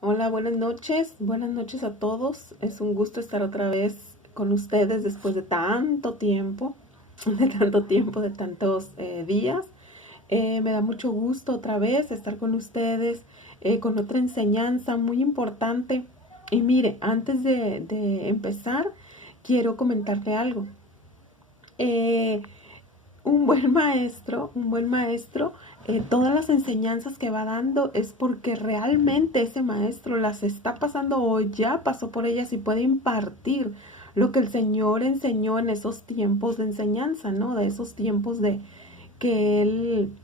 Hola, buenas noches a todos. Es un gusto estar otra vez con ustedes después de tanto tiempo, de tantos días. Me da mucho gusto otra vez estar con ustedes con otra enseñanza muy importante. Y mire, antes de empezar, quiero comentarle algo. Eh, un buen maestro, todas las enseñanzas que va dando es porque realmente ese maestro las está pasando o ya pasó por ellas y puede impartir lo que el Señor enseñó en esos tiempos de enseñanza, ¿no? De esos tiempos de que Él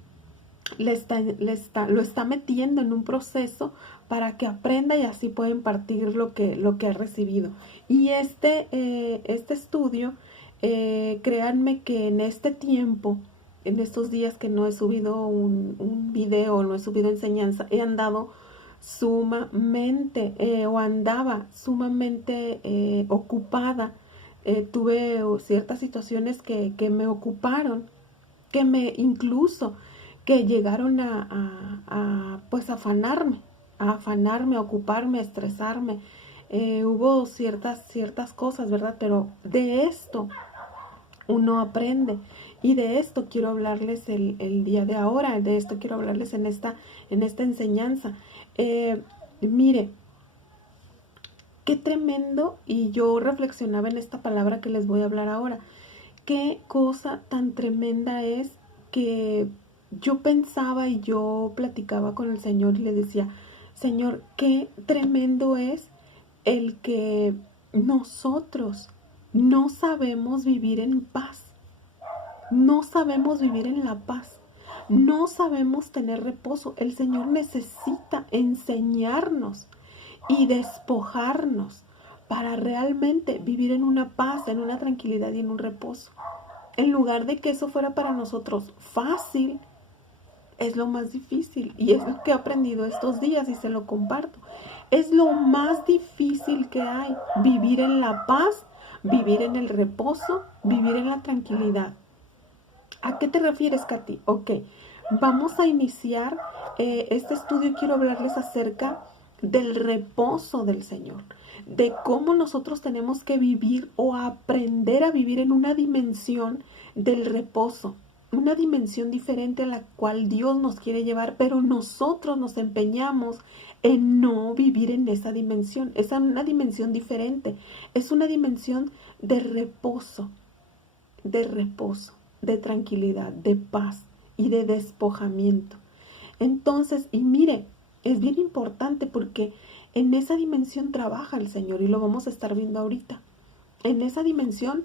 lo está metiendo en un proceso para que aprenda y así pueda impartir lo que ha recibido. Y este estudio, créanme que en este tiempo, en estos días que no he subido un video, no he subido enseñanza, he andado sumamente o andaba sumamente ocupada. Tuve ciertas situaciones que me ocuparon, que me incluso que llegaron pues a afanarme, a ocuparme, a estresarme. Hubo ciertas cosas, ¿verdad? Pero de esto uno aprende. Y de esto quiero hablarles el día de ahora, de esto quiero hablarles en esta enseñanza. Mire, qué tremendo, y yo reflexionaba en esta palabra que les voy a hablar ahora. Qué cosa tan tremenda es que yo pensaba y yo platicaba con el Señor y le decía, Señor, qué tremendo es el que nosotros no sabemos vivir en paz, no sabemos vivir en la paz, no sabemos tener reposo. El Señor necesita enseñarnos y despojarnos para realmente vivir en una paz, en una tranquilidad y en un reposo. En lugar de que eso fuera para nosotros fácil, es lo más difícil. Y es lo que he aprendido estos días y se lo comparto. Es lo más difícil que hay. Vivir en la paz, vivir en el reposo, vivir en la tranquilidad. ¿A qué te refieres, Katy? Ok, vamos a iniciar este estudio. Quiero hablarles acerca del reposo del Señor, de cómo nosotros tenemos que vivir o aprender a vivir en una dimensión del reposo, una dimensión diferente a la cual Dios nos quiere llevar, pero nosotros nos empeñamos en no vivir en esa dimensión. Es una dimensión diferente, es una dimensión de reposo, de reposo, de tranquilidad, de paz y de despojamiento. Entonces, y mire, es bien importante porque en esa dimensión trabaja el Señor y lo vamos a estar viendo ahorita. En esa dimensión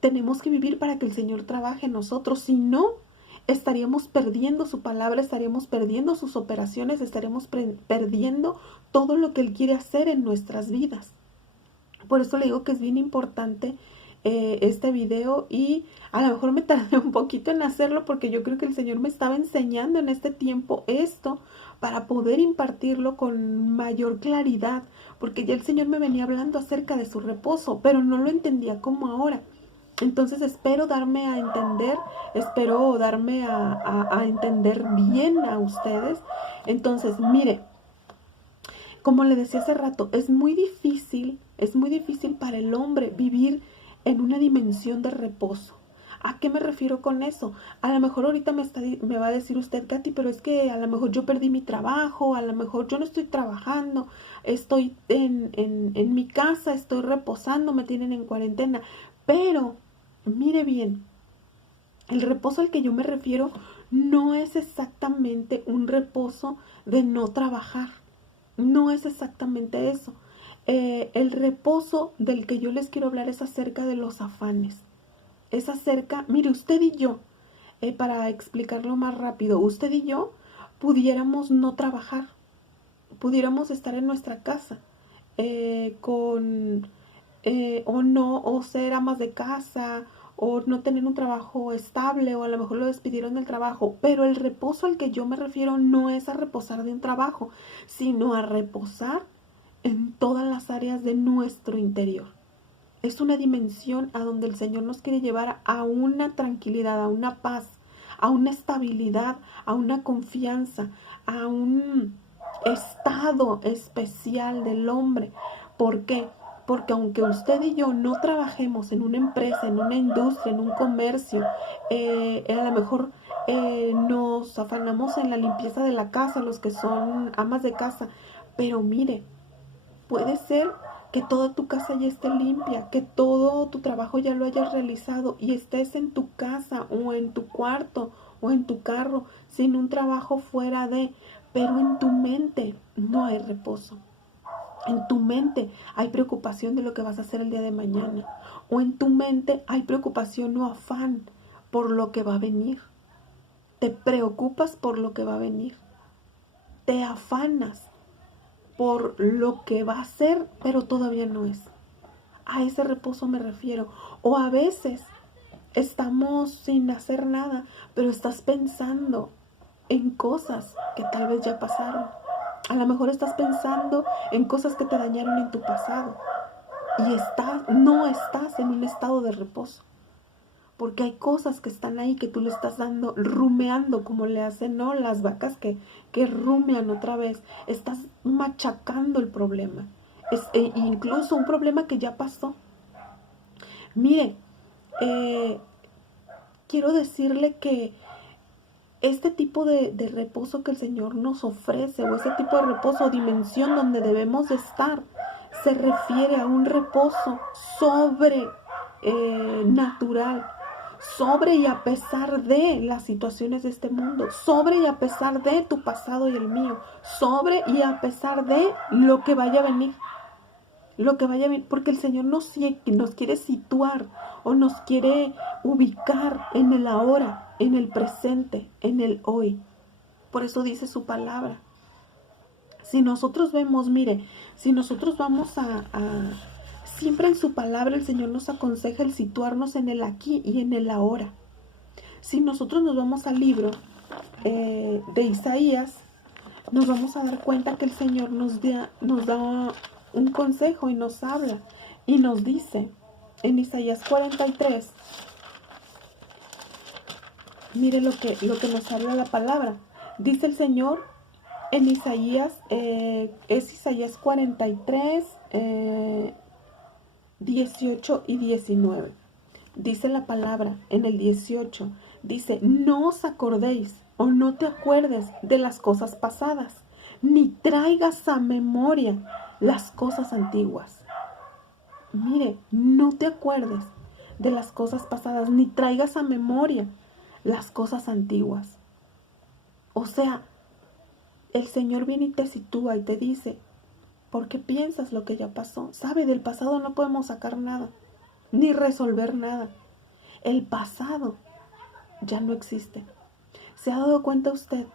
tenemos que vivir para que el Señor trabaje en nosotros. Si no, estaríamos perdiendo su palabra, estaríamos perdiendo sus operaciones, estaríamos perdiendo todo lo que Él quiere hacer en nuestras vidas. Por eso le digo que es bien importante este video, y a lo mejor me tardé un poquito en hacerlo porque yo creo que el Señor me estaba enseñando en este tiempo esto para poder impartirlo con mayor claridad, porque ya el Señor me venía hablando acerca de su reposo, pero no lo entendía como ahora. Entonces espero darme a entender, espero darme a entender bien a ustedes. Entonces, mire, como le decía hace rato, es muy difícil para el hombre vivir en una dimensión de reposo. ¿A qué me refiero con eso? A lo mejor ahorita me va a decir usted, Katy, pero es que a lo mejor yo perdí mi trabajo, a lo mejor yo no estoy trabajando, estoy en mi casa, estoy reposando, me tienen en cuarentena. Pero, mire bien, el reposo al que yo me refiero no es exactamente un reposo de no trabajar. No es exactamente eso. El reposo del que yo les quiero hablar es acerca de los afanes. Es acerca, mire, usted y yo, para explicarlo más rápido, usted y yo pudiéramos no trabajar, pudiéramos estar en nuestra casa con o no, o ser amas de casa, o no tener un trabajo estable, o a lo mejor lo despidieron del trabajo. Pero el reposo al que yo me refiero no es a reposar de un trabajo, sino a reposar en todas las áreas de nuestro interior. Es una dimensión a donde el Señor nos quiere llevar a una tranquilidad, a una paz, a una estabilidad, a una confianza, a un estado especial del hombre. ¿Por qué? Porque aunque usted y yo no trabajemos en una empresa, en una industria, en un comercio, a lo mejor nos afanamos en la limpieza de la casa, los que son amas de casa, pero mire, puede ser que toda tu casa ya esté limpia, que todo tu trabajo ya lo hayas realizado y estés en tu casa o en tu cuarto o en tu carro sin un trabajo fuera de, pero en tu mente no hay reposo. En tu mente hay preocupación de lo que vas a hacer el día de mañana. O en tu mente hay preocupación o afán por lo que va a venir. Te preocupas por lo que va a venir. Te afanas por lo que va a ser, pero todavía no es. A ese reposo me refiero. O a veces estamos sin hacer nada, pero estás pensando en cosas que tal vez ya pasaron. A lo mejor estás pensando en cosas que te dañaron en tu pasado y no estás en un estado de reposo. Porque hay cosas que están ahí que tú le estás dando, rumeando, como le hacen, ¿no?, las vacas que rumean otra vez. Estás machacando el problema. Incluso un problema que ya pasó. Mire, quiero decirle que este tipo de reposo que el Señor nos ofrece, o ese tipo de reposo o dimensión donde debemos de estar, se refiere a un reposo sobrenatural, sobre y a pesar de las situaciones de este mundo, sobre y a pesar de tu pasado y el mío, sobre y a pesar de lo que vaya a venir. Lo que vaya a venir, porque el Señor nos quiere situar o nos quiere ubicar en el ahora, en el presente, en el hoy. Por eso dice su palabra. Si nosotros vemos, mire, si nosotros vamos siempre en su palabra el Señor nos aconseja el situarnos en el aquí y en el ahora. Si nosotros nos vamos al libro de Isaías, nos vamos a dar cuenta que el Señor nos da un consejo y nos habla y nos dice en Isaías 43, mire lo que nos habla la palabra. Dice el Señor en Isaías, es Isaías 43, 18 y 19. Dice la palabra en el 18, dice: no os acordéis o no te acuerdes de las cosas pasadas, ni traigas a memoria las cosas antiguas. Mire, no te acuerdes de las cosas pasadas, ni traigas a memoria las cosas antiguas. O sea, el Señor viene y te sitúa y te dice: ¿por qué piensas lo que ya pasó? Sabe, del pasado no podemos sacar nada, ni resolver nada. El pasado ya no existe. ¿Se ha dado cuenta usted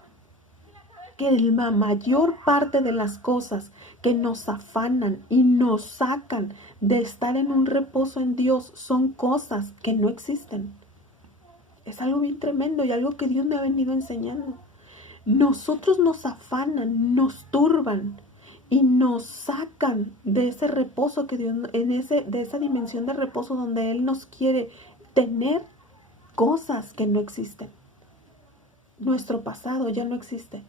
que la mayor parte de las cosas que nos afanan y nos sacan de estar en un reposo en Dios son cosas que no existen? Es algo bien tremendo y algo que Dios me ha venido enseñando. Nosotros nos afanan, nos turban y nos sacan de ese reposo que Dios, de esa dimensión de reposo donde Él nos quiere tener, cosas que no existen. Nuestro pasado ya no existe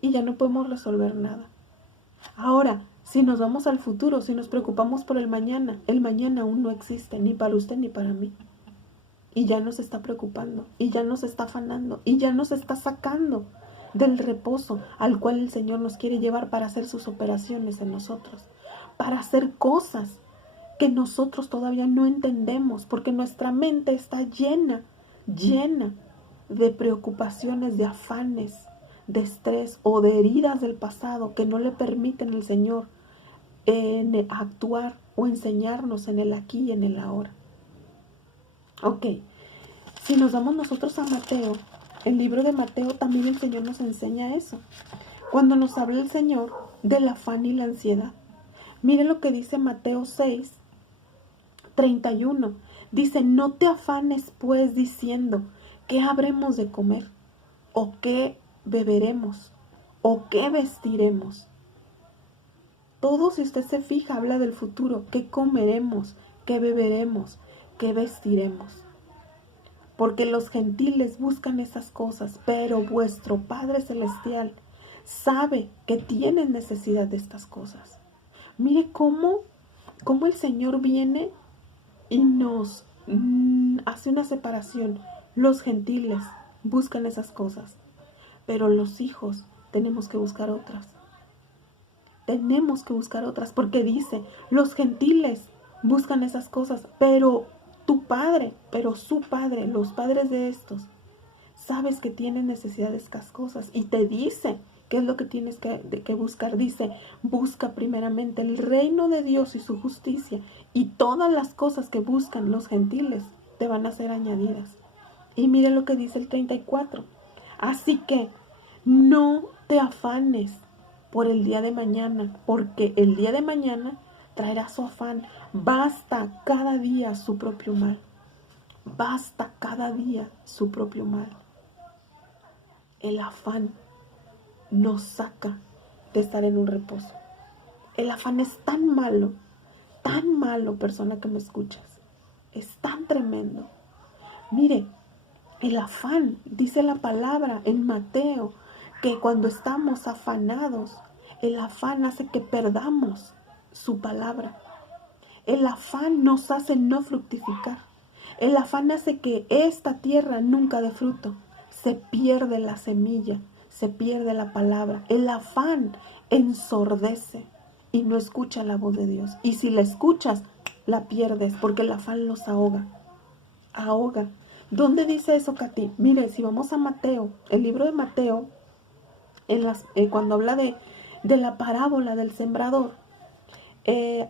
y ya no podemos resolver nada. Ahora, si nos vamos al futuro, si nos preocupamos por el mañana aún no existe, ni para usted ni para mí. Y ya nos está preocupando, y ya nos está afanando, y ya nos está sacando del reposo al cual el Señor nos quiere llevar para hacer sus operaciones en nosotros, para hacer cosas que nosotros todavía no entendemos, porque nuestra mente está llena de preocupaciones, de afanes, de estrés o de heridas del pasado que no le permiten al Señor actuar o enseñarnos en el aquí y en el ahora. Ok, si nos vamos nosotros a Mateo, el libro de Mateo, también el Señor nos enseña eso. Cuando nos habla el Señor del afán y la ansiedad. Miren lo que dice Mateo 6, 31. Dice: no te afanes pues diciendo: ¿qué habremos de comer? ¿O qué beberemos? ¿O qué vestiremos? Todo, si usted se fija, habla del futuro. ¿Qué comeremos? ¿Qué beberemos? ¿Qué vestiremos? Porque los gentiles buscan esas cosas, pero vuestro Padre Celestial sabe que tienes necesidad de estas cosas. Mire cómo el Señor viene y nos hace una separación. Los gentiles buscan esas cosas, pero los hijos tenemos que buscar otras. Tenemos que buscar otras, porque dice, los gentiles buscan esas cosas, pero tu padre, pero su padre, los padres de estos, sabes que tienen necesidad de estas cosas y te dice qué es lo que tienes que buscar. Dice, busca primeramente el reino de Dios y su justicia, y todas las cosas que buscan los gentiles te van a ser añadidas. Y mire lo que dice el 34. Así que no te afanes por el día de mañana, porque el día de mañana traerá su afán. Basta cada día su propio mal. Basta cada día su propio mal. El afán nos saca de estar en un reposo. El afán es tan malo, persona que me escuchas. Es tan tremendo. Mire, el afán, dice la palabra en Mateo, que cuando estamos afanados, el afán hace que perdamos su palabra. El afán nos hace no fructificar. El afán hace que esta tierra nunca dé fruto. Se pierde la semilla, se pierde la palabra. El afán ensordece y no escucha la voz de Dios. Y si la escuchas, la pierdes, porque el afán los ahoga. Ahoga. ¿Dónde dice eso, Katy? Mire, si vamos a Mateo, el libro de Mateo, cuando habla de la parábola del sembrador,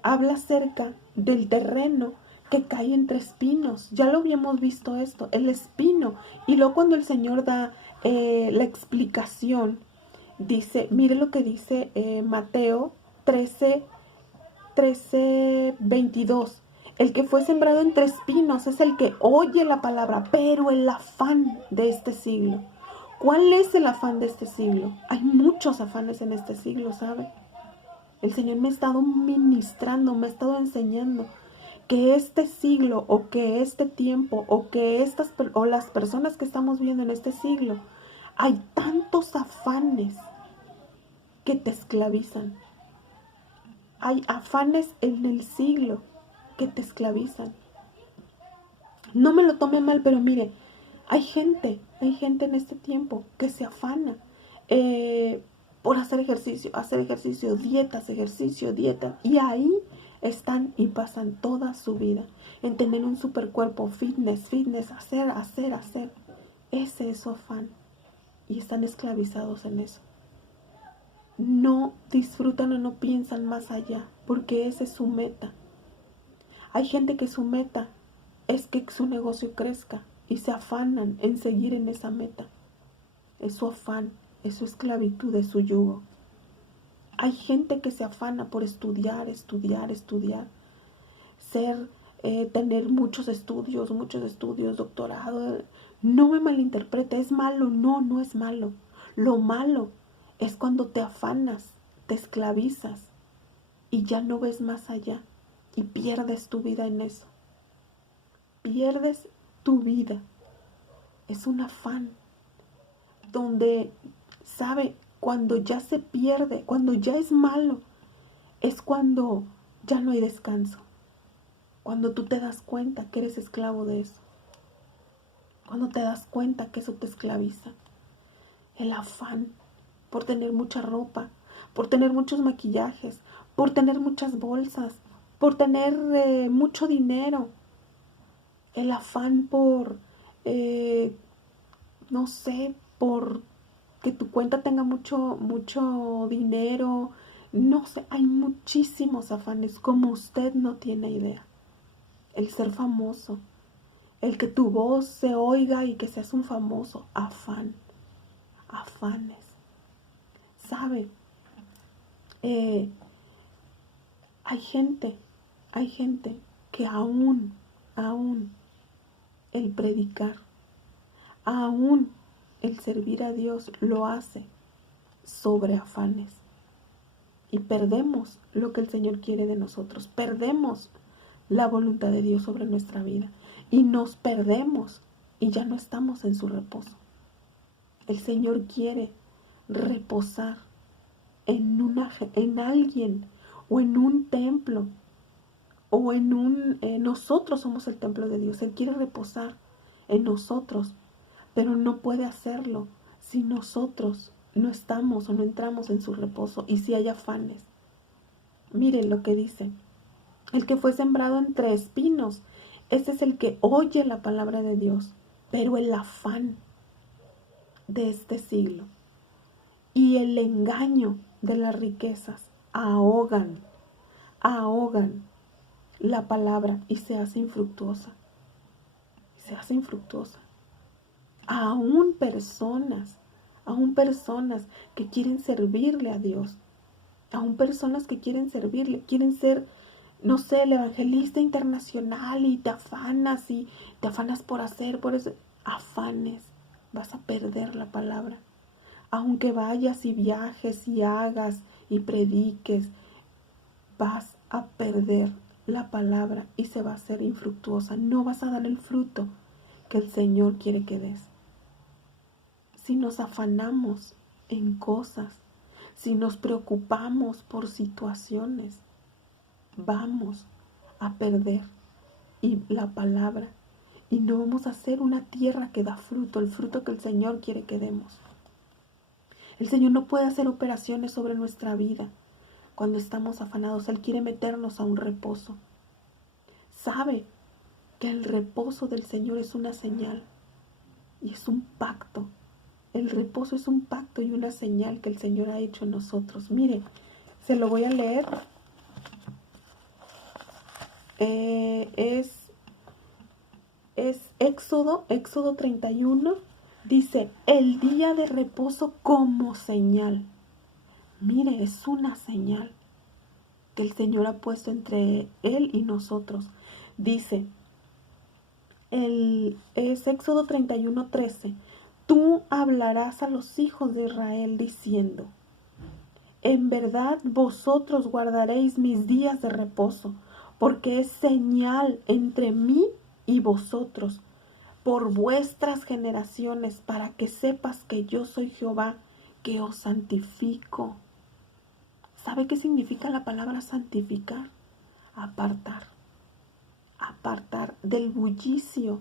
habla acerca del terreno que cae entre espinos. Ya lo habíamos visto esto, el espino. Y luego cuando el Señor da la explicación, dice, mire lo que dice Mateo 13:22. El que fue sembrado entre espinos es el que oye la palabra, pero el afán de este siglo. ¿Cuál es el afán de este siglo? Hay muchos afanes en este siglo, ¿sabe? El Señor me ha estado ministrando, me ha estado enseñando que este siglo, o que este tiempo, o que las personas que estamos viendo en este siglo, hay tantos afanes que te esclavizan. Hay afanes en el siglo que te esclavizan. No me lo tome mal, pero mire, hay gente en este tiempo que se afana por hacer ejercicio, dieta, y ahí están y pasan toda su vida en tener un super cuerpo, fitness, hacer. Ese es su afán y están esclavizados en eso. No disfrutan o no piensan más allá, porque esa es su meta. Hay gente que su meta es que su negocio crezca y se afanan en seguir en esa meta. Es su afán, es su esclavitud, es su yugo. Hay gente que se afana por estudiar, tener muchos estudios, doctorado. No me malinterprete, ¿es malo? No es malo. Lo malo es cuando te afanas, te esclavizas y ya no ves más allá y pierdes tu vida en eso. Pierdes tu vida. Es un afán donde, ¿sabe? Cuando ya se pierde, cuando ya es malo, es cuando ya no hay descanso. Cuando tú te das cuenta que eres esclavo de eso. Cuando te das cuenta que eso te esclaviza. El afán por tener mucha ropa, por tener muchos maquillajes, por tener muchas bolsas, por tener mucho dinero. El afán por, por que tu cuenta tenga mucho dinero. No sé, hay muchísimos afanes, como usted no tiene idea. El ser famoso, el que tu voz se oiga y que seas un famoso, afanes. ¿Sabe? Hay gente que aún el predicar, aún el servir a Dios lo hace sobre afanes. Y perdemos lo que el Señor quiere de nosotros. Perdemos la voluntad de Dios sobre nuestra vida. Y nos perdemos y ya no estamos en su reposo. El Señor quiere reposar en alguien o en un templo o nosotros somos el templo de Dios. Él quiere reposar en nosotros, pero no puede hacerlo si nosotros no estamos o no entramos en su reposo y si hay afanes. Miren lo que dice: el que fue sembrado entre espinos, este es el que oye la palabra de Dios, pero el afán de este siglo y el engaño de las riquezas ahogan la palabra y se hace infructuosa. Aún personas que quieren servirle a Dios, aún personas que quieren servirle, quieren ser, no sé, el evangelista internacional y te afanas por hacer, por eso, afanes, vas a perder la palabra. Aunque vayas y viajes y hagas y prediques, vas a perder la palabra y se va a hacer infructuosa. No vas a dar el fruto que el Señor quiere que des. Si nos afanamos en cosas, si nos preocupamos por situaciones, vamos a perder la palabra y no vamos a ser una tierra que da fruto, el fruto que el Señor quiere que demos. El Señor no puede hacer operaciones sobre nuestra vida cuando estamos afanados. Él quiere meternos a un reposo. Sabe que el reposo del Señor es una señal y es un pacto. El reposo es un pacto y una señal que el Señor ha hecho en nosotros. Mire, se lo voy a leer. Es Éxodo 31. Dice: el día de reposo como señal. Mire, es una señal que el Señor ha puesto entre Él y nosotros. Dice, es Éxodo 31:13. Tú hablarás a los hijos de Israel diciendo: en verdad vosotros guardaréis mis días de reposo, porque es señal entre mí y vosotros, por vuestras generaciones, para que sepas que yo soy Jehová, que os santifico. ¿Sabe qué significa la palabra santificar? Apartar del bullicio,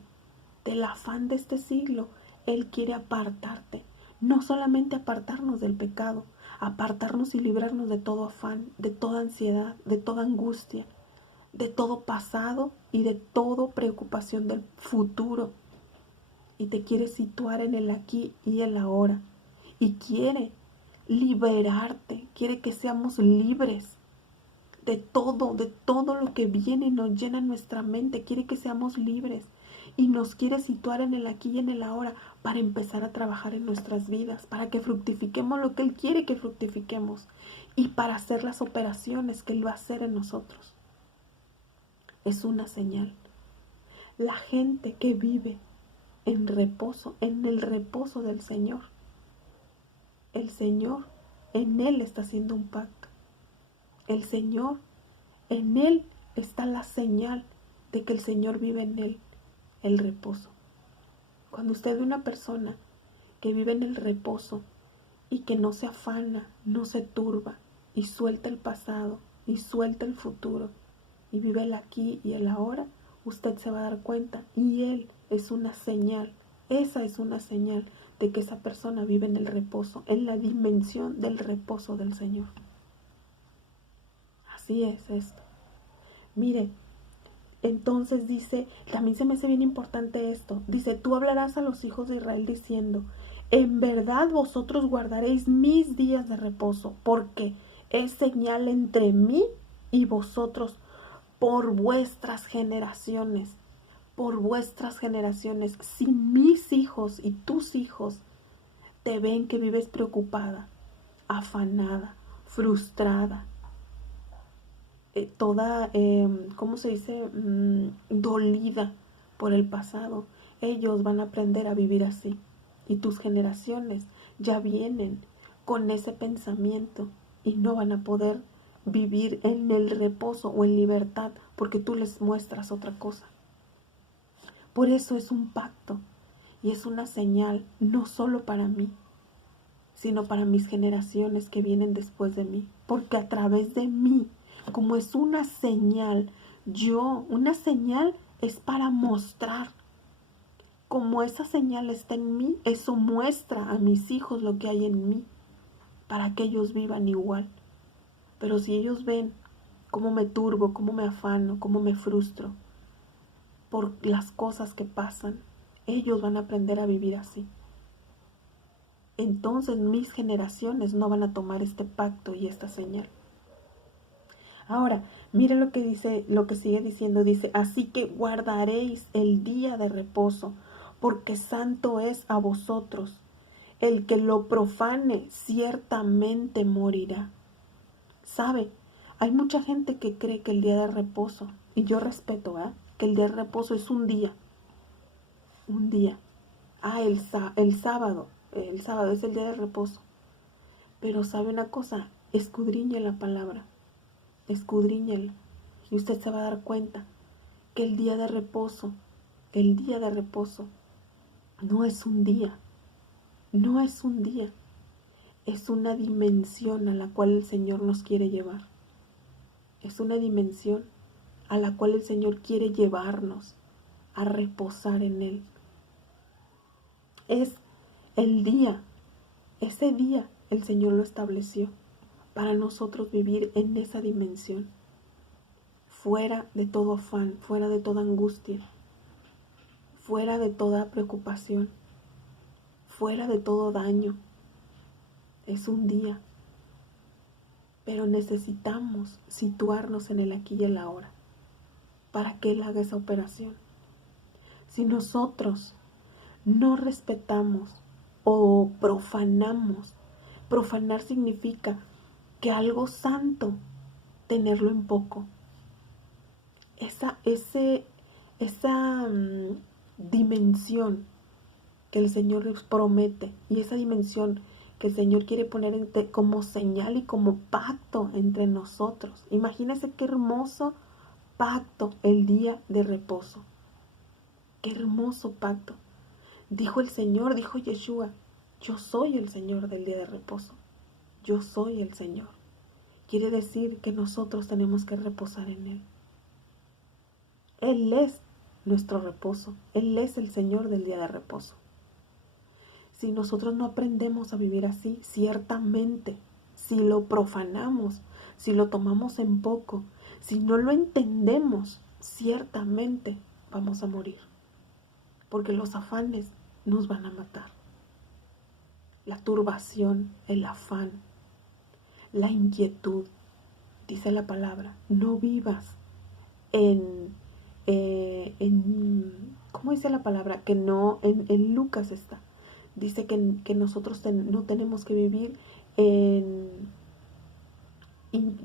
del afán de este siglo. Él quiere apartarte, no solamente apartarnos del pecado, apartarnos y librarnos de todo afán, de toda ansiedad, de toda angustia, de todo pasado y de toda preocupación del futuro. Y te quiere situar en el aquí y el ahora. Y quiere liberarte, quiere que seamos libres de todo lo que viene y nos llena nuestra mente. Quiere que seamos libres y nos quiere situar en el aquí y en el ahora para empezar a trabajar en nuestras vidas, para que fructifiquemos lo que Él quiere que fructifiquemos y para hacer las operaciones que Él va a hacer en nosotros. Es una señal. La gente que vive en reposo, en el reposo del Señor, el Señor en Él está haciendo un pacto. El Señor, en Él está la señal de que el Señor vive en Él, el reposo. Cuando usted ve una persona que vive en el reposo y que no se afana, no se turba y suelta el pasado y suelta el futuro y vive el aquí y el ahora, usted se va a dar cuenta y Él es una señal. Esa es una señal de que esa persona vive en el reposo, en la dimensión del reposo del Señor. Así es esto. Mire, entonces dice, también se me hace bien importante esto. Dice, tú hablarás a los hijos de Israel diciendo: en verdad vosotros guardaréis mis días de reposo, porque es señal entre mí y vosotros por vuestras generaciones. Por vuestras generaciones. Si mis hijos y tus hijos te ven que vives preocupada, afanada, frustrada, toda, ¿cómo se dice? Dolida por el pasado, ellos van a aprender a vivir así. Y tus generaciones ya vienen con ese pensamiento y no van a poder vivir en el reposo o en libertad porque tú les muestras otra cosa. Por eso es un pacto y es una señal, no solo para mí, sino para mis generaciones que vienen después de mí. Porque a través de mí, como es una señal, una señal es para mostrar. Como esa señal está en mí, eso muestra a mis hijos lo que hay en mí, para que ellos vivan igual. Pero si ellos ven cómo me turbo, cómo me afano, cómo me frustro por las cosas que pasan, ellos van a aprender a vivir así. Entonces mis generaciones no van a tomar este pacto y esta señal. Ahora, mire lo que dice, lo que sigue diciendo, dice, así que guardaréis el día de reposo, porque santo es a vosotros. El que lo profane ciertamente morirá. ¿Sabe? Hay mucha gente que cree que el día de reposo, y yo respeto, que el día de reposo es un día. Un día. El sábado es el día de reposo. Pero sabe una cosa, escudriñe la palabra, escudriñela, y usted se va a dar cuenta que el día de reposo no es un día, no es un día, es una dimensión a la cual el Señor nos quiere llevar. Es una dimensión a la cual el Señor quiere llevarnos a reposar en Él. Es el día, ese día el Señor lo estableció para nosotros vivir en esa dimensión, fuera de todo afán, fuera de toda angustia, fuera de toda preocupación, fuera de todo daño. Es un día, pero necesitamos situarnos en el aquí y el ahora para que Él haga esa operación. Si nosotros no respetamos o profanamos, profanar significa que algo santo, tenerlo en poco. Esa dimensión que el Señor nos promete y esa dimensión que el Señor quiere poner como señal y como pacto entre nosotros. Imagínense qué hermoso pacto el día de reposo. Qué hermoso pacto. Dijo el Señor, dijo Yeshua, yo soy el Señor del día de reposo. Yo soy el Señor. Quiere decir que nosotros tenemos que reposar en Él. Él es nuestro reposo. Él es el Señor del día de reposo. Si nosotros no aprendemos a vivir así, ciertamente, si lo profanamos, si lo tomamos en poco, si no lo entendemos, ciertamente vamos a morir. Porque los afanes nos van a matar. La turbación, el afán, la inquietud, dice la palabra, no vivas ¿cómo dice la palabra? Que no, en Lucas está. Dice que nosotros no tenemos que vivir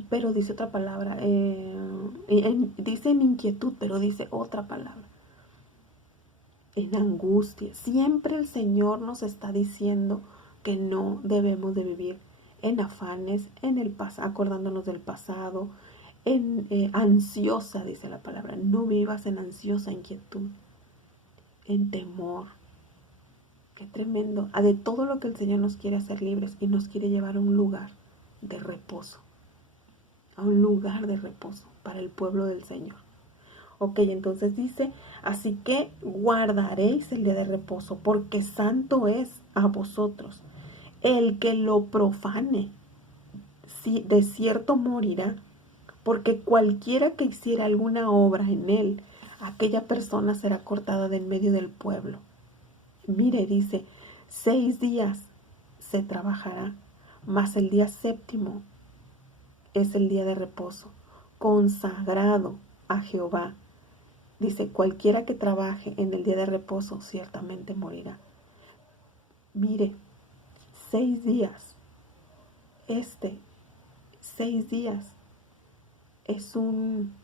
pero dice otra palabra, dice en inquietud, pero dice otra palabra, en angustia. Siempre el Señor nos está diciendo que no debemos de vivir en afanes, acordándonos del pasado, ansiosa, dice la palabra. No vivas en ansiosa inquietud, en temor. Qué tremendo. De todo lo que el Señor nos quiere hacer libres y nos quiere llevar a un lugar de reposo. A un lugar de reposo para el pueblo del Señor. Ok, entonces dice, así que guardaréis el día de reposo, porque santo es a vosotros. El que lo profane, de cierto morirá, porque cualquiera que hiciera alguna obra en él, aquella persona será cortada de en medio del pueblo. Mire, dice, 6 días se trabajará, mas el día séptimo es el día de reposo, consagrado a Jehová. Dice, cualquiera que trabaje en el día de reposo ciertamente morirá. Mire, 6 días, 6 días es un,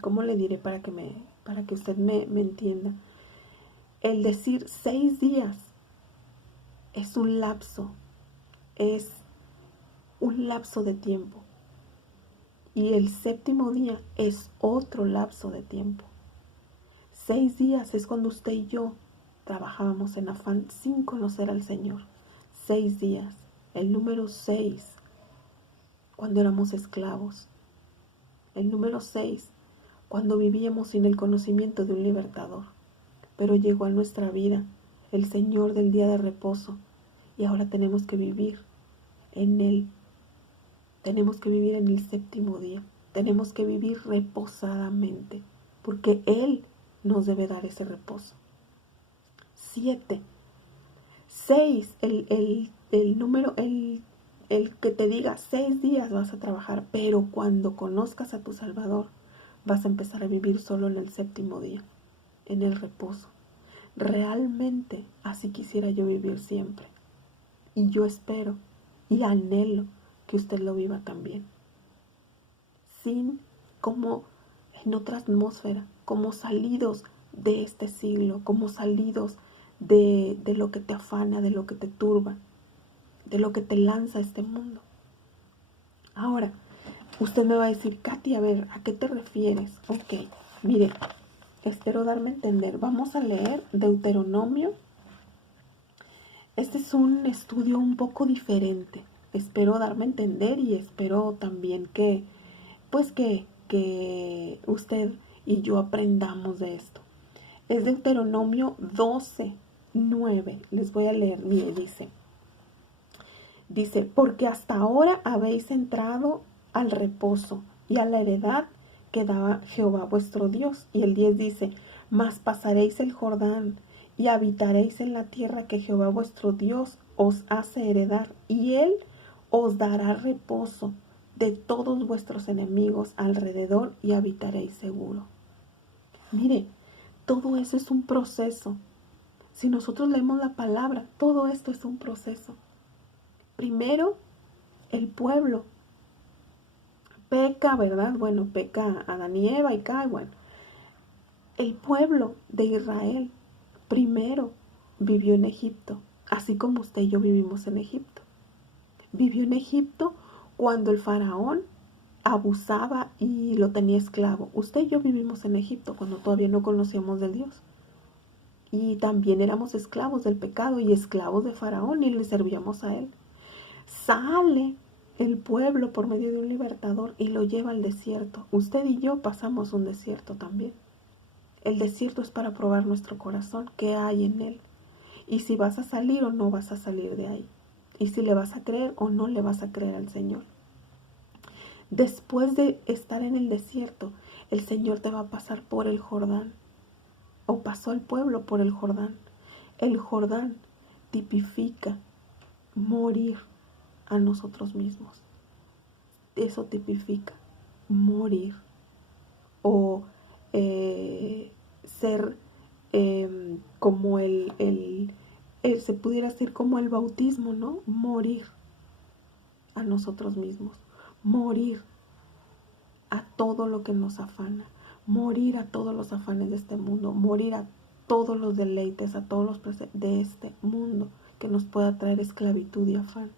¿cómo le diré para que usted me entienda? El decir 6 días es un lapso de tiempo. Y el séptimo día es otro lapso de tiempo. 6 días es cuando usted y yo trabajábamos en afán sin conocer al Señor. 6 días. El número 6, cuando éramos esclavos. El número 6, cuando vivíamos sin el conocimiento de un libertador. Pero llegó a nuestra vida el Señor del día de reposo y ahora tenemos que vivir en Él. Tenemos que vivir en el séptimo día. Tenemos que vivir reposadamente porque Él nos debe dar ese reposo. 7. 6, el número, el que te diga 6 días vas a trabajar, pero cuando conozcas a tu Salvador, vas a empezar a vivir solo en el séptimo día, en el reposo. Realmente así quisiera yo vivir siempre. Y yo espero y anhelo que usted lo viva también. Sin, como en otra atmósfera, como salidos de este siglo, como salidos de lo que te afana, de lo que te turba, de lo que te lanza a este mundo. Ahora, usted me va a decir, Katy, a ver, ¿a qué te refieres? Ok, mire, espero darme a entender. Vamos a leer Deuteronomio. Este es un estudio un poco diferente. Espero darme a entender y espero también que usted y yo aprendamos de esto. Es Deuteronomio 12:9. Les voy a leer. Mire, dice, porque hasta ahora habéis entrado al reposo y a la heredad que daba Jehová vuestro Dios. Y el 10 dice, mas pasaréis el Jordán y habitaréis en la tierra que Jehová vuestro Dios os hace heredar, y Él os dará reposo de todos vuestros enemigos alrededor y habitaréis seguro. Mire, todo eso es un proceso. Si nosotros leemos la palabra, todo esto es un proceso. Primero, el pueblo peca, ¿verdad? Bueno, peca Adán y Eva y cae, bueno. El pueblo de Israel primero vivió en Egipto, así como usted y yo vivimos en Egipto. Vivió en Egipto cuando el faraón abusaba y lo tenía esclavo. Usted y yo vivimos en Egipto cuando todavía no conocíamos del Dios. Y también éramos esclavos del pecado y esclavos de faraón y le servíamos a él. Sale el pueblo por medio de un libertador y lo lleva al desierto. Usted y yo pasamos un desierto también. El desierto es para probar nuestro corazón, qué hay en él. Y si vas a salir o no vas a salir de ahí. Y si le vas a creer o no le vas a creer al Señor. Después de estar en el desierto, el Señor te va a pasar por el Jordán. O pasó el pueblo por el Jordán. El Jordán tipifica morir a nosotros mismos. Eso tipifica morir. O ser como se pudiera decir como el bautismo, ¿no? Morir a nosotros mismos. Morir a todo lo que nos afana. Morir a todos los afanes de este mundo. Morir a todos los deleites, a todos los de este mundo que nos pueda traer esclavitud y afán.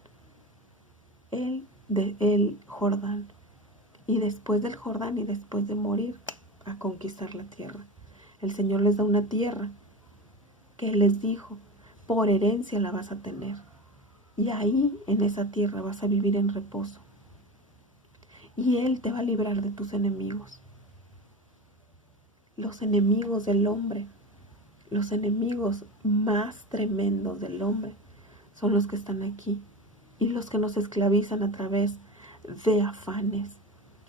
El Jordán. Y después del Jordán y después de morir, a conquistar la tierra. El Señor les da una tierra que Él les dijo, por herencia la vas a tener. Y ahí, en esa tierra, vas a vivir en reposo. Y Él te va a librar de tus enemigos. Los enemigos del hombre, los enemigos más tremendos del hombre, son los que están aquí. Y los que nos esclavizan a través de afanes,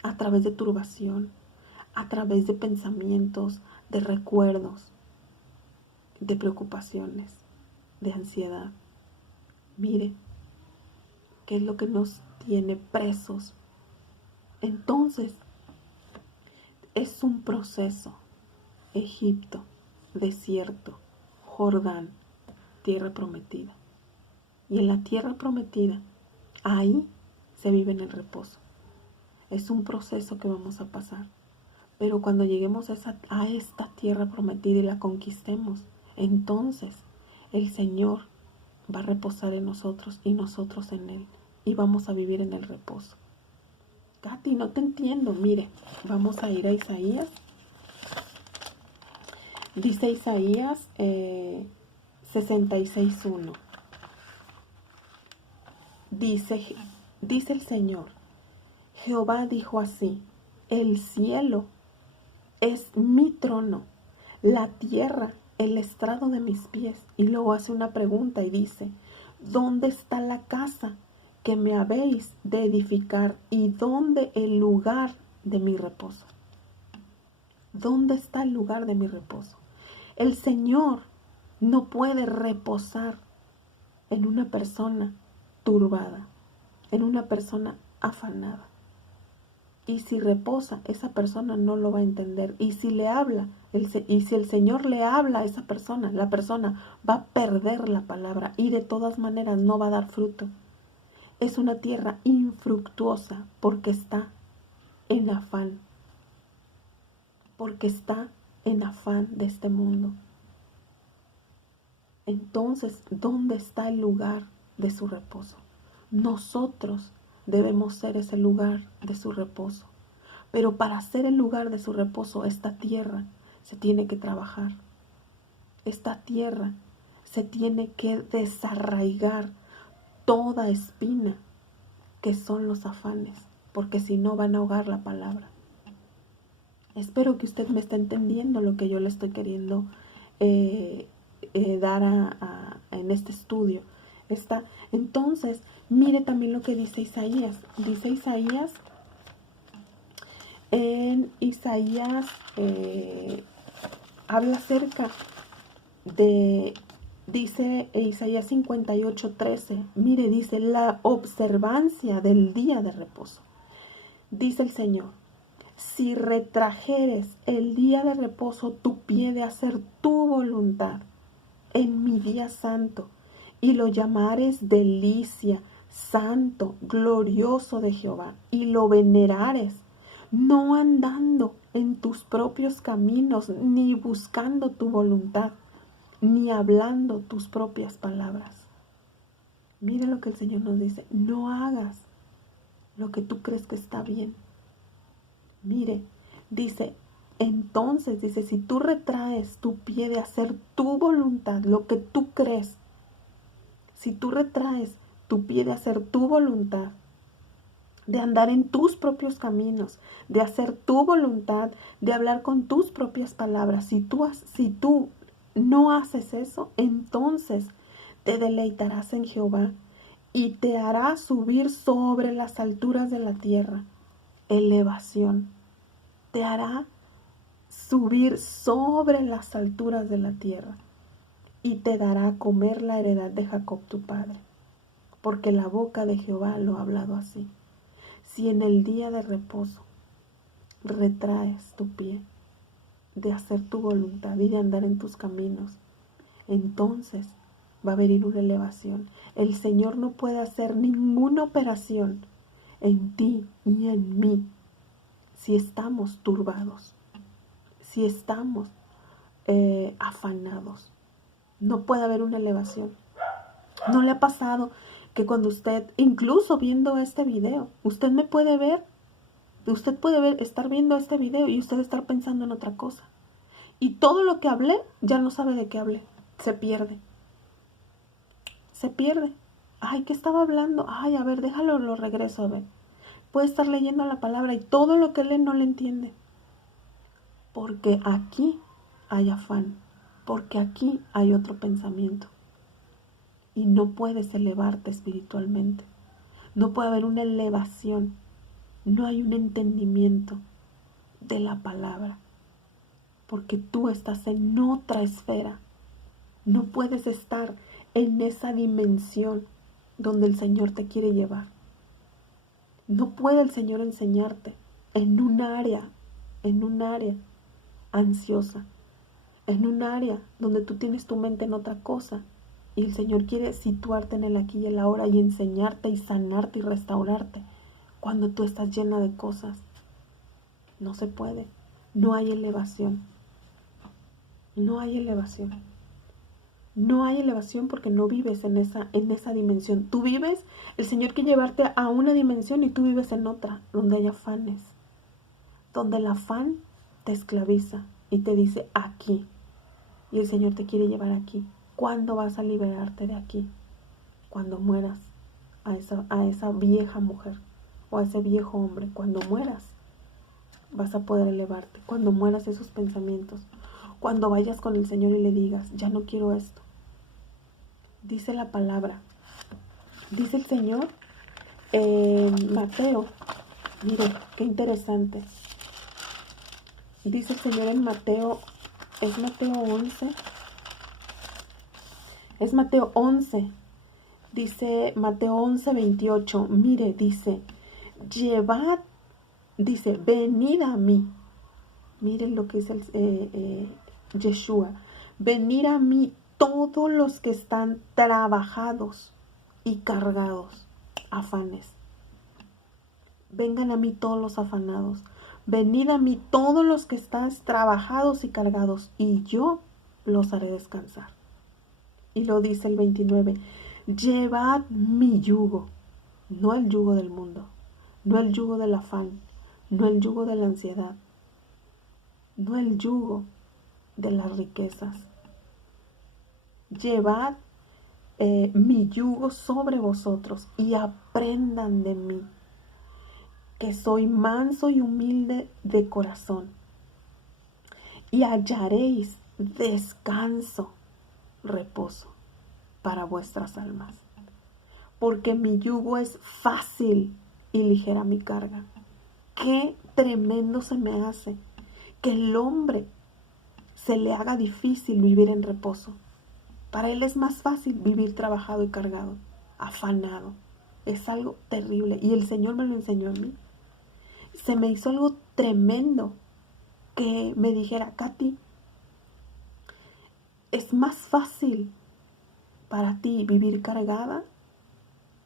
a través de turbación, a través de pensamientos, de recuerdos, de preocupaciones, de ansiedad. Mire, ¿qué es lo que nos tiene presos? Entonces, es un proceso. Egipto, desierto, Jordán, tierra prometida. Y en la tierra prometida, ahí se vive en el reposo. Es un proceso que vamos a pasar. Pero cuando lleguemos a esta tierra prometida y la conquistemos, entonces el Señor va a reposar en nosotros y nosotros en Él. Y vamos a vivir en el reposo. Katy, no te entiendo. Mire, vamos a ir a Isaías. Dice Isaías 66:1. dice, dice el Señor, Jehová dijo así, el cielo es mi trono, la tierra el estrado de mis pies. Y luego hace una pregunta y dice, ¿dónde está la casa que me habéis de edificar y dónde el lugar de mi reposo? ¿Dónde está el lugar de mi reposo? El Señor no puede reposar en una persona turbada, en una persona afanada. Y si reposa, esa persona no lo va a entender. Y si le habla, y si el Señor le habla a esa persona, la persona va a perder la palabra y de todas maneras no va a dar fruto. Es una tierra infructuosa porque está en afán. Porque está en afán de este mundo. Entonces, ¿dónde está el lugar de su reposo? Nosotros debemos ser ese lugar de su reposo. Pero para ser el lugar de su reposo, esta tierra se tiene que trabajar. Esta tierra se tiene que desarraigar toda espina que son los afanes, porque si no van a ahogar la palabra. Espero que usted me esté entendiendo lo que yo le estoy queriendo dar en este estudio. Entonces, mire también lo que dice Isaías. Dice Isaías, en Isaías habla acerca de, dice Isaías 58:13, mire, dice, la observancia del día de reposo. Dice el Señor, si retrajeres el día de reposo tu pie de hacer tu voluntad en mi día santo, y lo llamares delicia, santo, glorioso de Jehová, y lo venerares, no andando en tus propios caminos, ni buscando tu voluntad, ni hablando tus propias palabras. Mira lo que el Señor nos dice, no hagas lo que tú crees que está bien. Mire, dice, entonces, dice, si tú retraes tu pie de hacer tu voluntad, lo que tú crees, si tú retraes tu pie de hacer tu voluntad, de andar en tus propios caminos, de hacer tu voluntad, de hablar con tus propias palabras, si tú no haces eso, entonces te deleitarás en Jehová y te hará subir sobre las alturas de la tierra. Elevación. Te hará subir sobre las alturas de la tierra y te dará a comer la heredad de Jacob tu padre, porque la boca de Jehová lo ha hablado así. Si en el día de reposo retraes tu pie de hacer tu voluntad y de andar en tus caminos, entonces va a venir una elevación. El Señor no puede hacer ninguna operación en ti y en mí si estamos turbados, si estamos afanados. No puede haber una elevación. ¿No le ha pasado que cuando usted, incluso viendo este video, usted puede estar viendo este video y usted estar pensando en otra cosa? Y todo lo que hablé, ya no sabe de qué hablé. Se pierde. Se pierde. Ay, ¿qué estaba hablando? Ay, a ver, déjalo, lo regreso a ver. Puede estar leyendo la palabra y todo lo que lee no le entiende. Porque aquí hay afán. Porque aquí hay otro pensamiento. Y no puedes elevarte espiritualmente. No puede haber una elevación. No hay un entendimiento de la palabra. Porque tú estás en otra esfera. No puedes estar en esa dimensión donde el Señor te quiere llevar. No puede el Señor enseñarte en un área ansiosa, en un área donde tú tienes tu mente en otra cosa. Y el Señor quiere situarte en el aquí y el ahora y enseñarte y sanarte y restaurarte cuando tú estás llena de cosas. No se puede. No hay elevación. No hay elevación. No hay elevación porque no vives en esa dimensión. Tú vives, el Señor quiere llevarte a una dimensión y tú vives en otra, donde hay afanes. Donde el afán te esclaviza y te dice aquí. Y el Señor te quiere llevar aquí. ¿Cuándo vas a liberarte de aquí? Cuando mueras a esa vieja mujer o a ese viejo hombre. Cuando mueras, vas a poder elevarte. Cuando mueras esos pensamientos. Cuando vayas con el Señor y le digas, ya no quiero esto. Dice la palabra. Dice el Señor en Mateo. Mire, qué interesante. Dice el Señor en Mateo. Es Mateo 11. Es Mateo 11. Dice Mateo 11, 28. Mire, dice, llevad, dice, venid a mí. Miren lo que dice Yeshua. Venid a mí todos los que están trabajados y cargados, afanes. Vengan a mí todos los afanados. Venid a mí todos los que están trabajados y cargados, y yo los haré descansar. Y lo dice el 29. Llevad mi yugo, no el yugo del mundo, no el yugo del afán, no el yugo de la ansiedad, no el yugo de las riquezas. Llevad mi yugo sobre vosotros y aprendan de mí, que soy manso y humilde de corazón, y hallaréis descanso, reposo para vuestras almas. Porque mi yugo es fácil y ligera mi carga. Qué tremendo se me hace que el hombre se le haga difícil vivir en reposo. Para él es más fácil vivir trabajado y cargado, afanado. Es algo terrible. Y el Señor me lo enseñó a mí. Se me hizo algo tremendo que me dijera, Katy, es más fácil para ti vivir cargada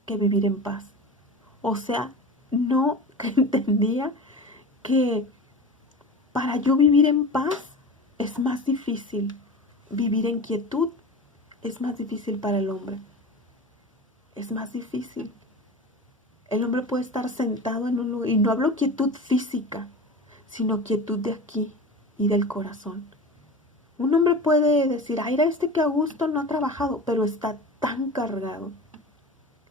que vivir en paz. O sea, no entendía que para yo vivir en paz es más difícil. Vivir en quietud es más difícil para el hombre. Es más difícil. El hombre puede estar sentado en un lugar, y no hablo quietud física, sino quietud de aquí y del corazón. Un hombre puede decir, ay, era que a gusto no ha trabajado, pero está tan cargado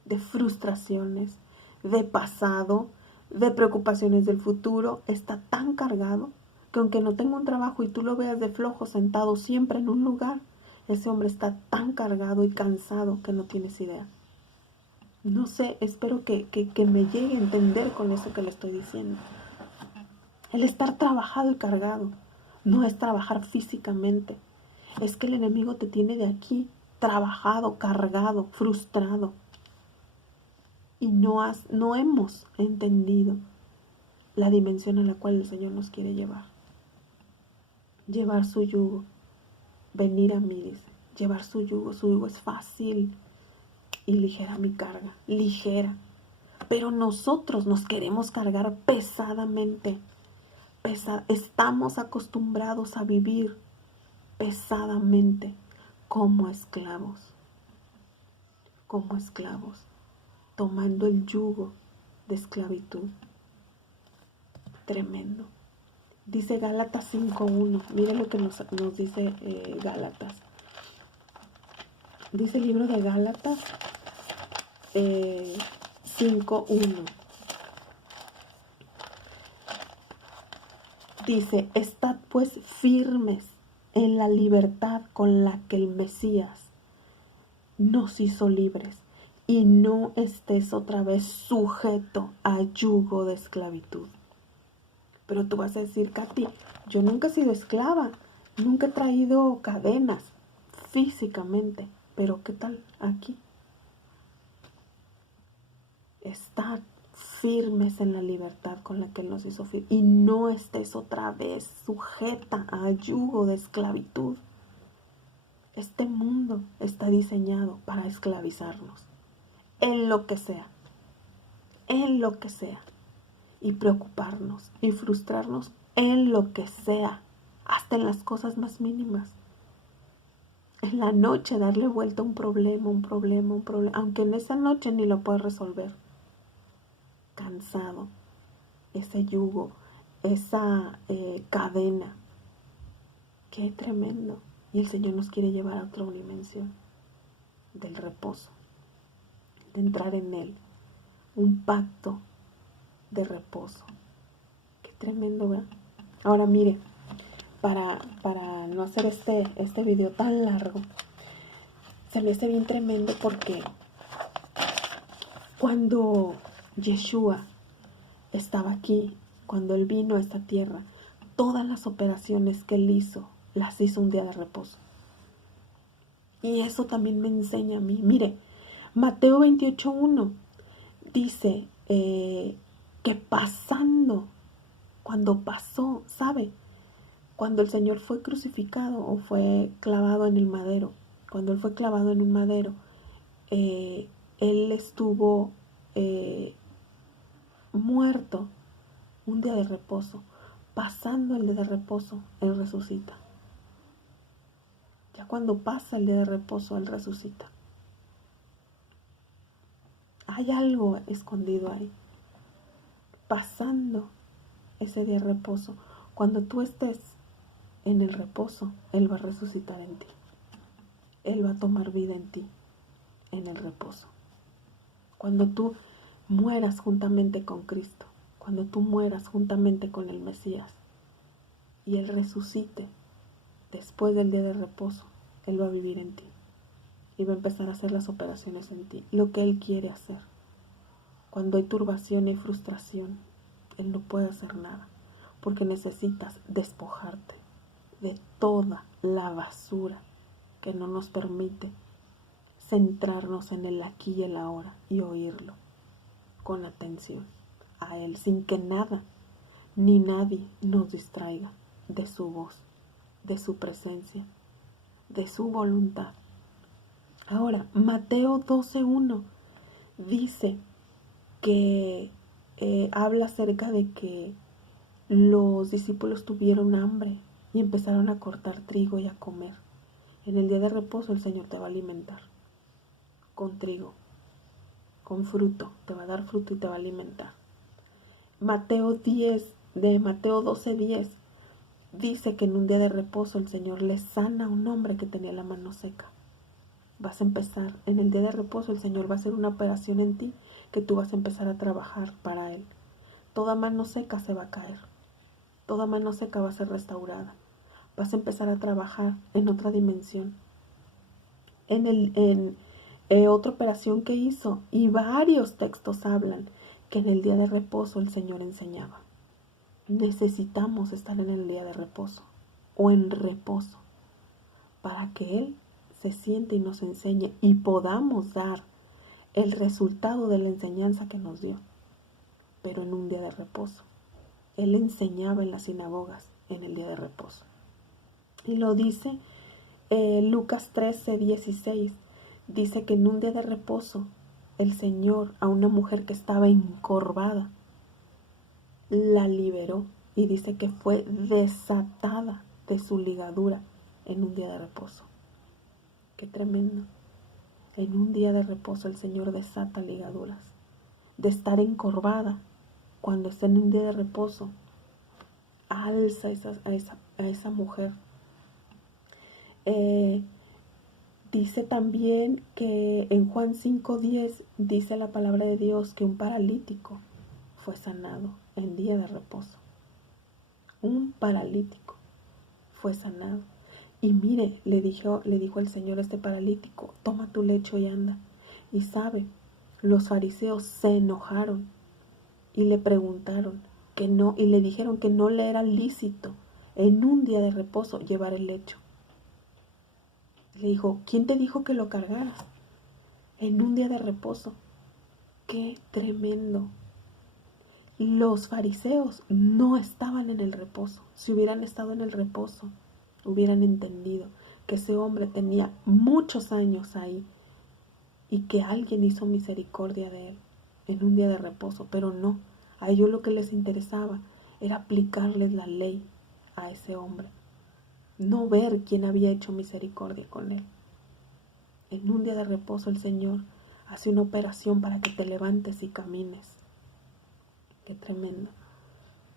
de frustraciones, de pasado, de preocupaciones del futuro, está tan cargado que aunque no tenga un trabajo y tú lo veas de flojo sentado siempre en un lugar, ese hombre está tan cargado y cansado que no tienes idea. No sé, espero que me llegue a entender con eso que le estoy diciendo. El estar trabajado y cargado no es trabajar físicamente, es que el enemigo te tiene de aquí, trabajado, cargado, frustrado. Y no hemos entendido la dimensión a la cual el Señor nos quiere llevar. Llevar su yugo. Venir a mí, dice. Llevar su yugo es fácil y ligera mi carga. Ligera. Pero nosotros nos queremos cargar pesadamente. Estamos acostumbrados a vivir pesadamente como esclavos. Como esclavos. Tomando el yugo de esclavitud. Tremendo. Dice Gálatas 5.1. Miren lo que nos dice Gálatas. Dice el libro de Gálatas 5.1. Dice, estad pues firmes en la libertad con la que el Mesías nos hizo libres, y no estés otra vez sujeto a yugo de esclavitud. Pero tú vas a decir, Katy, yo nunca he sido esclava, nunca he traído cadenas físicamente, pero ¿qué tal aquí? Estad firmes en la libertad con la que Él nos hizo firmes, y no estés otra vez sujeta a yugo de esclavitud. Este mundo está diseñado para esclavizarnos, en lo que sea, y preocuparnos y frustrarnos en lo que sea, hasta en las cosas más mínimas. En la noche darle vuelta a un problema, aunque en esa noche ni lo puedas resolver. Cansado, ese yugo, esa cadena. Qué tremendo. Y el Señor nos quiere llevar a otra dimensión del reposo. de entrar en Él. Un pacto de reposo. Qué tremendo, ¿verdad? Ahora mire, para no hacer este video tan largo, se me hace bien tremendo porque cuando Yeshua estaba aquí, cuando Él vino a esta tierra, todas las operaciones que Él hizo, las hizo un día de reposo. Y eso también me enseña a mí. Mire, Mateo 28:1 dice que pasando, cuando pasó, ¿sabe? Cuando el Señor fue crucificado o fue clavado en el madero, cuando Él fue clavado en un madero, Él estuvo muerto un día de reposo. Pasando el día de reposo, Él resucita. Ya cuando pasa el día de reposo, Él resucita. Hay algo escondido ahí. Pasando ese día de reposo, cuando tú estés en el reposo, Él va a resucitar en ti. Él va a tomar vida en ti, en el reposo. Cuando tú mueras juntamente con Cristo, cuando tú mueras juntamente con el Mesías y Él resucite después del día de reposo, Él va a vivir en ti y va a empezar a hacer las operaciones en ti, lo que Él quiere hacer. Cuando hay turbación y frustración, Él no puede hacer nada, porque necesitas despojarte de toda la basura que no nos permite centrarnos en el aquí y el ahora y oírlo con atención a Él, sin que nada ni nadie nos distraiga de su voz, de su presencia, de su voluntad. Ahora, Mateo 12:1 dice que habla acerca de que los discípulos tuvieron hambre y empezaron a cortar trigo y a comer. En el día de reposo el Señor te va a alimentar con trigo, con fruto, te va a dar fruto y te va a alimentar. Mateo 12:10 dice que en un día de reposo el Señor le sana a un hombre que tenía la mano seca. Vas a empezar, en el día de reposo el Señor va a hacer una operación en ti que tú vas a empezar a trabajar para Él. Toda mano seca se va a caer, toda mano seca va a ser restaurada. Vas a empezar a trabajar en otra dimensión. En otra operación que hizo, y varios textos hablan que en el día de reposo el Señor enseñaba. Necesitamos estar en el día de reposo o en reposo para que Él se siente y nos enseñe y podamos dar el resultado de la enseñanza que nos dio, pero en un día de reposo. Él enseñaba en las sinagogas en el día de reposo. Y lo dice Lucas 13:16. Dice que en un día de reposo el Señor a una mujer que estaba encorvada la liberó y dice que fue desatada de su ligadura en un día de reposo. Qué tremendo. En un día de reposo el Señor desata ligaduras. De estar encorvada, cuando está en un día de reposo, alza a esa mujer. Dice también que en Juan 5:10 dice la palabra de Dios que un paralítico fue sanado en día de reposo. Un paralítico fue sanado. Y mire, le dijo el Señor a este paralítico, toma tu lecho y anda. Y sabe, los fariseos se enojaron y le preguntaron que no, y le dijeron que no le era lícito en un día de reposo llevar el lecho. Le dijo, ¿quién te dijo que lo cargaras en un día de reposo? ¡Qué tremendo! Los fariseos no estaban en el reposo. Si hubieran estado en el reposo, hubieran entendido que ese hombre tenía muchos años ahí y que alguien hizo misericordia de él en un día de reposo, pero no. A ellos lo que les interesaba era aplicarles la ley a ese hombre, no ver quién había hecho misericordia con él. En un día de reposo el Señor hace una operación para que te levantes y camines. Qué tremendo,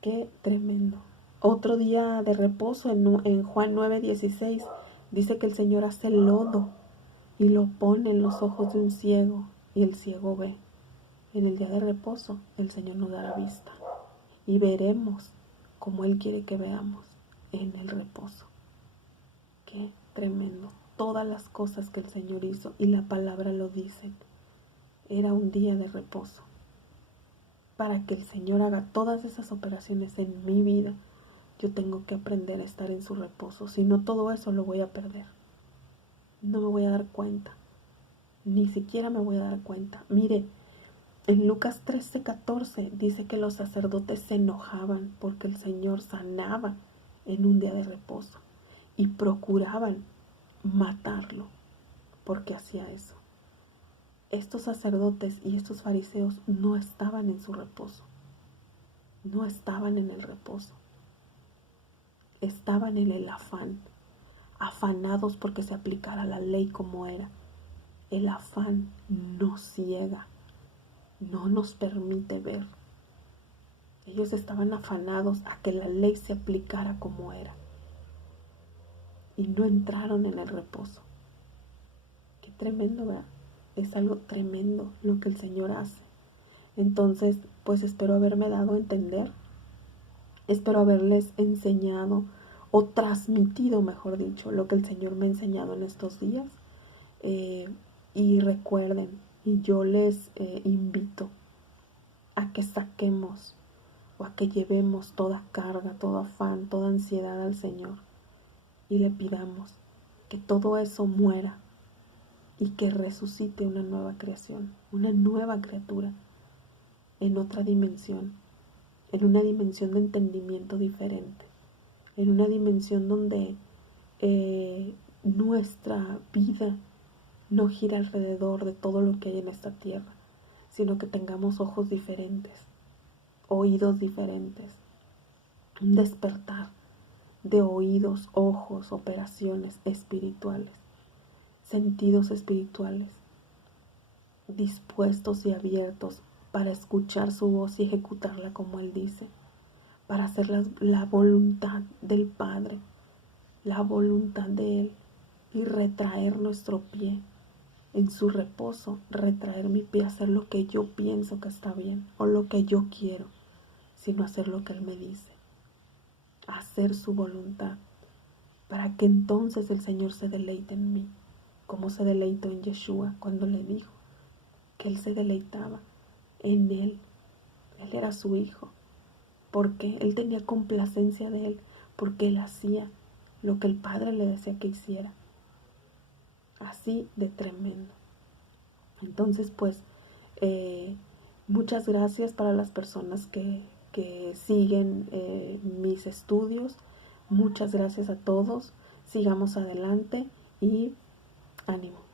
qué tremendo. Otro día de reposo en Juan 9:16 dice que el Señor hace lodo y lo pone en los ojos de un ciego y el ciego ve. En el día de reposo el Señor nos dará vista y veremos como Él quiere que veamos en el reposo. Qué tremendo. Todas las cosas que el Señor hizo, y la palabra lo dice, era un día de reposo. Para que el Señor haga todas esas operaciones en mi vida, yo tengo que aprender a estar en su reposo. Si no, todo eso lo voy a perder. No me voy a dar cuenta. Ni siquiera me voy a dar cuenta. Mire, en Lucas 13:14 dice que los sacerdotes se enojaban porque el Señor sanaba en un día de reposo y procuraban matarlo porque hacía eso. Estos sacerdotes y estos fariseos no estaban en su reposo, no estaban en el reposo, estaban en el afán, afanados porque se aplicara la ley como era. El afán nos ciega, no nos permite ver. Ellos estaban afanados a que la ley se aplicara como era y no entraron en el reposo. Qué tremendo, ¿verdad? Es algo tremendo lo que el Señor hace. Entonces, pues espero haberme dado a entender, espero haberles enseñado o transmitido, mejor dicho, lo que el Señor me ha enseñado en estos días. Y recuerden, y yo les invito a que saquemos o a que llevemos toda carga, todo afán, toda ansiedad al Señor y le pidamos que todo eso muera y que resucite una nueva creación, una nueva criatura en otra dimensión, en una dimensión de entendimiento diferente, en una dimensión donde nuestra vida no gira alrededor de todo lo que hay en esta tierra, sino que tengamos ojos diferentes, oídos diferentes, un despertar de oídos, ojos, operaciones espirituales, sentidos espirituales, dispuestos y abiertos para escuchar su voz y ejecutarla como Él dice, para hacer la voluntad del Padre, la voluntad de Él, y retraer nuestro pie en su reposo, retraer mi pie a hacer lo que yo pienso que está bien o lo que yo quiero, sino hacer lo que Él me dice, hacer su voluntad, para que entonces el Señor se deleite en mí, como se deleitó en Yeshua cuando le dijo que Él se deleitaba en Él. Él era su hijo, porque Él tenía complacencia de Él, porque Él hacía lo que el Padre le decía que hiciera. Así de tremendo. Entonces, pues, muchas gracias para las personas que siguen mis estudios. Muchas gracias a todos. Sigamos adelante y ánimo.